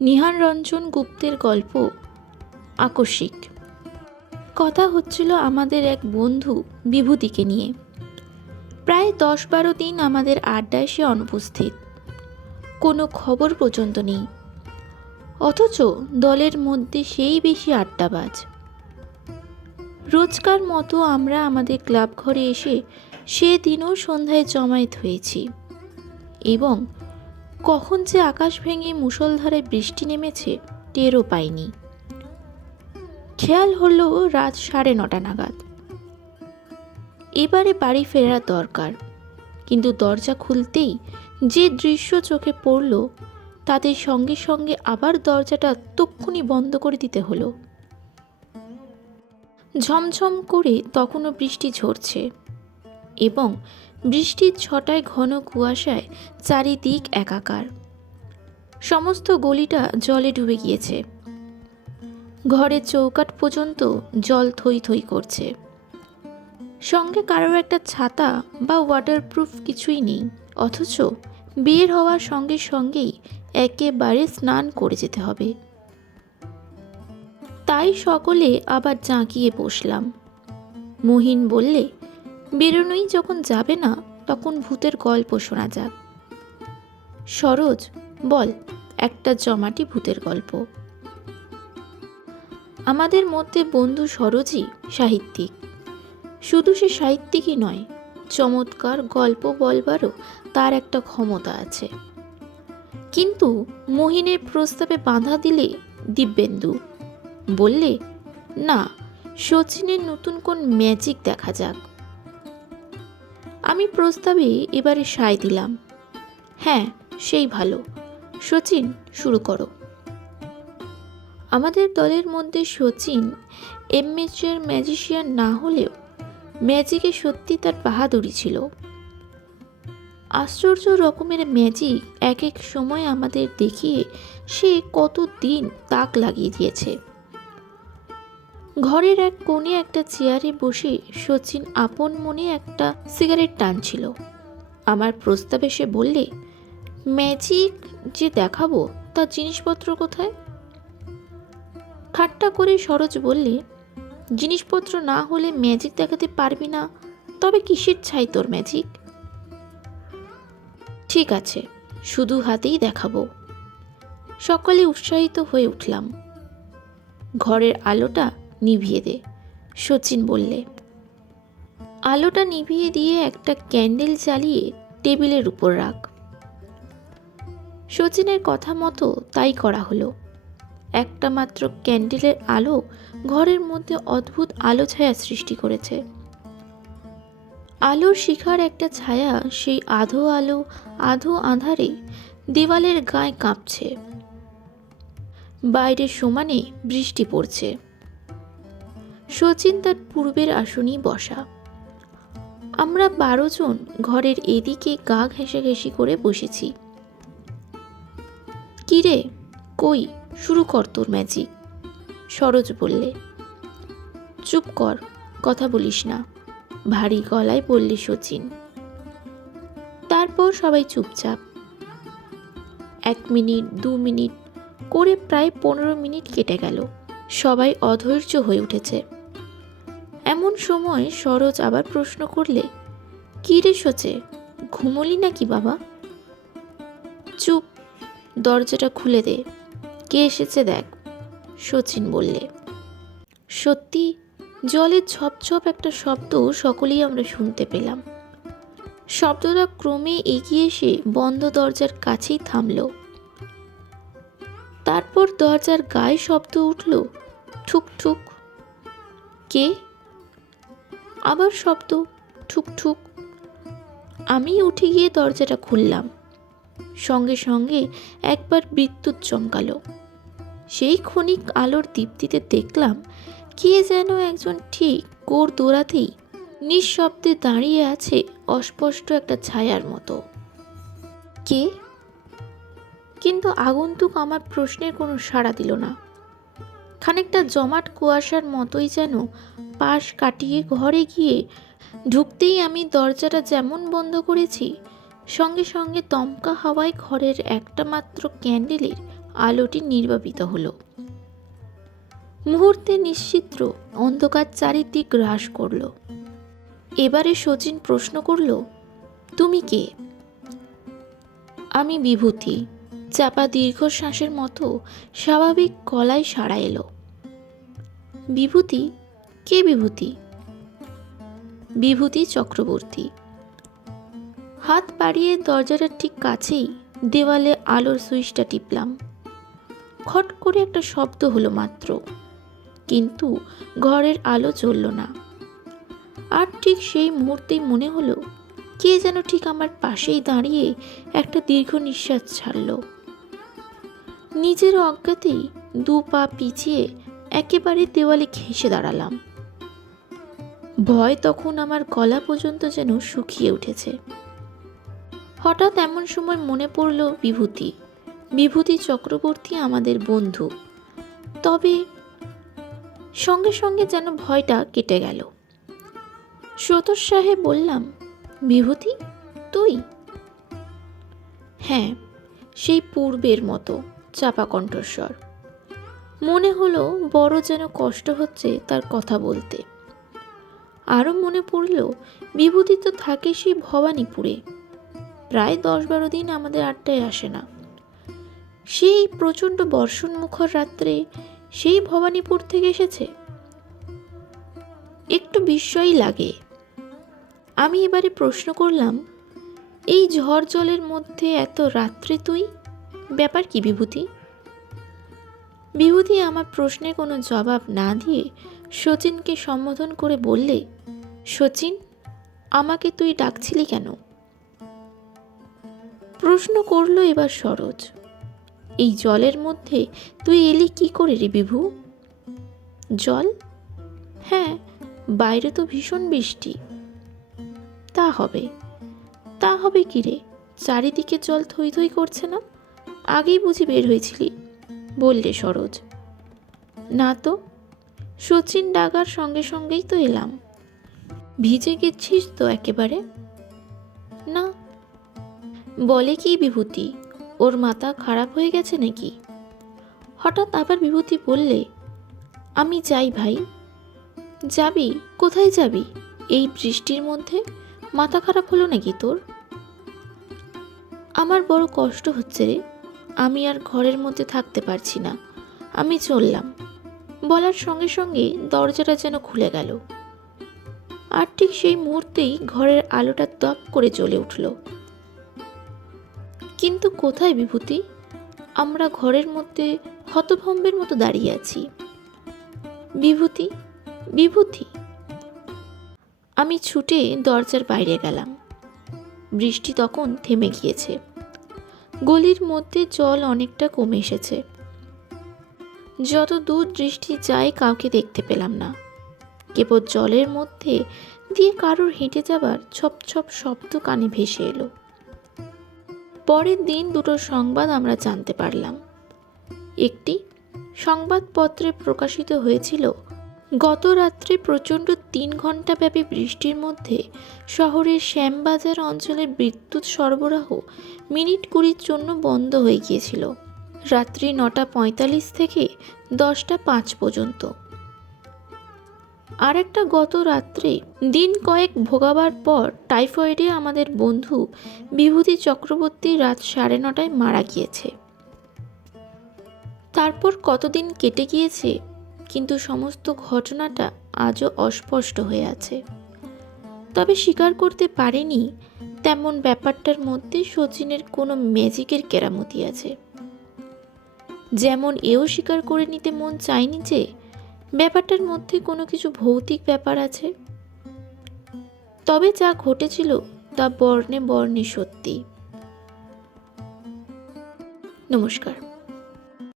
নিহার রঞ্জন গুপ্তের গল্প আকস্মিক। কথা হচ্ছিল আমাদের এক বন্ধু বিভূতিকে নিয়ে। প্রায় দশ বারো দিন আমাদের আড্ডায় সে অনুপস্থিত। কোনো খবর পর্যন্ত নেই। অথচ দলের মধ্যে সেই বেশি আড্ডাবাজ। রোজকার মতো আমরা আমাদের ক্লাব ঘরে এসে সেদিনও সন্ধ্যায় জমায়েত হয়েছি এবং কখন যে আকাশ ভেঙে মুষলধারে বৃষ্টি নেমেছে, টেরও পাইনি। খেয়াল হলো রাত সাড়ে নটা নাগাদ। এবারে বাড়ি ফেরার দরকার, কিন্তু দরজা খুলতেই যে দৃশ্য চোখে পড়ল তাদের সঙ্গে সঙ্গে আবার দরজাটা তক্ষুনি বন্ধ করে দিতে হলো। ঝমঝম করে তখনও বৃষ্টি ঝরছে। এবং বৃষ্টির ছটায় ঘন কুয়াশায় চারিদিক একাকার। সমস্ত গলিটা জলে ডুবে গিয়েছে। ঘরের চৌকাট পর্যন্ত জল থই থই করছে। সঙ্গে কারোর একটা ছাতা বা ওয়াটারপ্রুফ কিছুই নেই, অথচ বের হওয়ার সঙ্গে সঙ্গেই একেবারে স্নান করে যেতে হবে। তাই সকলে আবার জাঁকিয়ে বসলাম। মহিন বললে বেরোনোই যখন যাবে না, তখন ভূতের গল্প শোনা যাক। সরোজ, বল, একটা জমাটি ভূতের গল্প। আমাদের মধ্যে বন্ধু সরোজই সাহিত্যিক। শুধু সে সাহিত্যিকই নয়, চমৎকার গল্প বলবারও তার একটা ক্ষমতা আছে। কিন্তু মহিনের প্রস্তাবে বাধা দিলে দিব্যেন্দু। বললে, না সচিনের নতুন কোন ম্যাজিক দেখা যাক। আমি প্রস্তাবে এবারে সায় দিলাম। হ্যাঁ সেই ভালো। সচিন শুরু করো। আমাদের দলের মধ্যে সচিন এমএচের ম্যাজিশিয়ান না হলেও ম্যাজিকে সত্যি তার বাহাদুরি ছিল। আশ্চর্য রকমের ম্যাজিক এক এক সময় আমাদের দেখিয়ে সে কত দিন তাক লাগিয়ে দিয়েছে। ঘরের এক কোণে একটা চেয়ারে বসে সচিন আপন মনে একটা সিগারেট টানছিল। আমার প্রস্তাবে সে বললে, ম্যাজিক যে দেখাবো তার জিনিসপত্র কোথায়? ঠাট্টা করে সরোজ বললে, জিনিসপত্র না হলে ম্যাজিক দেখাতে পারবি না, তবে কিসের ছাই তোর ম্যাজিক? ঠিক আছে, শুধু হাতেই দেখাবো। সকলে উৎসাহিত হয়ে উঠলাম। ঘরের আলোটা নিভিয়ে দে, সচিন বললে। আলোটা নিভিয়ে দিয়ে একটা ক্যান্ডেল জ্বালিয়ে টেবিলের উপর রাখ। সচিনের কথা মতো তাই করা হলো। একটা মাত্র ক্যান্ডেলের আলো ঘরের মধ্যে অদ্ভুত আলো ছায়া সৃষ্টি করেছে। আলোর শিখার একটা ছায়া সেই আধো আলো, আধো আধারে দেওয়ালের গায়ে কাঁপছে। বাইরে সমানে বৃষ্টি পড়ছে। সচিন তার পূর্বের আসনেই বসা। আমরা বারো জন ঘরের এদিকে গা ঘেঁষাঘেঁষি করে বসেছি। কিরে, কই? শুরু কর তোর ম্যাজিক সরোজ বললে। চুপ কর, কথা বলিস না, ভারী গলায় বললে সচিন তারপর সবাই চুপচাপ। এক মিনিট, দু মিনিট, করে প্রায় পনেরো মিনিট কেটে গেল। সবাই অধৈর্য হয়ে উঠেছে। এমন সময় সরোজ আবার প্রশ্ন করলে, কী রে সোচে ঘুমলি নাকি বাবা? চুপ, দরজাটা খুলে দে, কে এসেছে দেখ, সচিন বললে। সত্যি জলের ঝপঝপ একটা শব্দ সকলেই আমরা শুনতে পেলাম। শব্দটা ক্রমে এগিয়ে এসে বন্ধ দরজার কাছেই থামল। তারপর দরজার গায়ে শব্দ উঠল ঠুক ঠুক কে? আবার শব্দ, ঠুক ঠুক। আমি উঠে গিয়ে দরজাটা খুললাম। সঙ্গে সঙ্গে একবার বিদ্যুৎ চমকালো। সেই ক্ষণিক আলোর দীপ্তিতে দেখলাম, কে যেন একজন ঠিক গোর দৌড়াতেই নিঃশব্দে দাঁড়িয়ে আছে অস্পষ্ট একটা ছায়ার মতো। কে? কিন্তু আগন্তুক আমার প্রশ্নের কোনো সাড়া দিল না। খানিকটা জমাট কুয়াশার মতোই যেন পাশ কাটিয়ে ঘরে গিয়ে ঢুকতেই আমি দরজাটা যেমন বন্ধ করেছি, সঙ্গে সঙ্গে দমকা হাওয়ায় ঘরের একটা মাত্র ক্যান্ডেলের আলোটি নির্বাপিত হলো। মুহূর্তে নিশ্চিত্র অন্ধকার চারিদিক গ্রাস করল। এবারে শচীন প্রশ্ন করল, তুমি কে? আমি বিভূতি। চাপা দীর্ঘশ্বাসের মতো স্বাভাবিক গলায় সাড়া এলো। বিভূতি? কে বিভূতি? বিভূতি চক্রবর্তী। হাত বাড়িয়ে দরজাটার ঠিক কাছেই দেওয়ালে আলোর সুইচটা টিপলাম। খট করে একটা শব্দ হলো মাত্র, কিন্তু ঘরের আলো জ্বলল না। আর ঠিক সেই মুহূর্তেই মনে হলো, কে যেন ঠিক আমার পাশেই দাঁড়িয়ে একটা দীর্ঘ নিঃশ্বাস ছাড়ল। নিজের অজ্ঞাতেই দু পা পিছিয়ে একেবারে দেওয়ালে ঘেঁষে দাঁড়ালাম। ভয় তখন আমার গলা পর্যন্ত যেন শুকিয়ে উঠেছে। হঠাৎ এমন সময় মনে পড়ল বিভূতি। বিভূতি চক্রবর্তী আমাদের বন্ধু। তবে সঙ্গে সঙ্গে যেন ভয়টা কেটে গেল। স্রোতস সাহেব বললাম, বিভূতি, তুই? হ্যাঁ সেই পূর্বের মতো। চাপা কণ্ঠস্বর। মনে হলো বড় যেন কষ্ট হচ্ছে তার কথা বলতে। আরও মনে পড়ল বিভূতি তো থাকে সেই ভবানীপুরে। প্রায় দশ বারো দিন আমাদের আড্ডায় আসে না। সেই প্রচণ্ড বর্ষণ মুখর রাত্রে সেই ভবানীপুর থেকে এসেছে। একটু বিস্ময়ই লাগে। আমি এবারে প্রশ্ন করলাম, এই ঝড় জলের মধ্যে এত রাত্রে তুই? ব্যাপার কি বিভূতি? বিভূতি আমার প্রশ্নের কোনো জবাব না দিয়ে শচীনকে সম্বোধন করে বললে, শচীন, আমাকে তুই ডাকছিলি কেন? প্রশ্ন করল এবার সরোজ, এই জলের মধ্যে তুই এলি কি করে রে বিভু? জল? হ্যাঁ বাইরে তো ভীষণ বৃষ্টি। তা হবে। তা হবে কি রে? চারিদিকে জল থই থই করছে না? আগেই বুঝি বের হয়েছিলি। বললে সরোজ। না তো, সচিন ডাকার সঙ্গে সঙ্গেই তো এলাম। ভিজে গেছিস তো একেবারে? না। বলে কি বিভূতি? ওর মাথা খারাপ হয়ে গেছে নাকি? হঠাৎ আবার বিভূতি বললে, আমি যাই ভাই। যাবি? কোথায় যাবি? এই বৃষ্টির মধ্যে? মাথা খারাপ হলো নাকি তোর? আমার বড় কষ্ট হচ্ছে রে। আমি আর ঘরের মধ্যে থাকতে পারছি না। আমি চললাম। বলার সঙ্গে সঙ্গে দরজাটা যেন খুলে গেল। আর ঠিক সেই মুহূর্তেই ঘরের আলোটা দপ করে জ্বলে উঠল। কিন্তু কোথায় বিভূতি? আমরা ঘরের মধ্যে হতভম্বের মতো দাঁড়িয়ে আছি। বিভূতি? বিভূতি? আমি ছুটে দরজার বাইরে গেলাম। বৃষ্টি তখন থেমে গিয়েছে। গলির মধ্যে জল অনেকটা কমে এসেছে। যত দূর দৃষ্টি যায় কাউকে দেখতে পেলাম না। কেবল জলের মধ্যে দিয়ে কারোর হেঁটে যাবার ছপ ছপ শব্দ কানে ভেসে এলো। পরের দিন দুটো সংবাদ আমরা জানতে পারলাম। একটি সংবাদপত্রে প্রকাশিত হয়েছিল গত রাত্রে প্রচণ্ড তিন ঘন্টাব্যাপী বৃষ্টির মধ্যে শহরের শ্যামবাজার অঞ্চলের বিদ্যুৎ সরবরাহ মিনিট কুড়ির জন্য বন্ধ হয়ে গিয়েছিল। রাত্রি নটা পঁয়তাল্লিশ থেকে দশটা পাঁচ পর্যন্ত। আর একটা গত রাত্রে দিন কয়েক ভোগাবার পর টাইফয়েডে আমাদের বন্ধু বিভূতি চক্রবর্তী রাত সাড়ে নটায় মারা গিয়েছে। তারপর কতদিন কেটে গিয়েছে কিন্তু সমস্ত ঘটনাটা আজও অস্পষ্ট হয়ে আছে। তবে স্বীকার করতে পারেনি তেমন ব্যাপারটার মধ্যে সচিনের কোনো ম্যাজিকের কেরামতি আছে। যেমন এও স্বীকার করে নিতে মন চায়নি যে ব্যাপারটার মধ্যে কোনো কিছু ভৌতিক ব্যাপার আছে। তবে যা ঘটেছিল তা বর্ণে বর্ণে সত্যি। নমস্কার।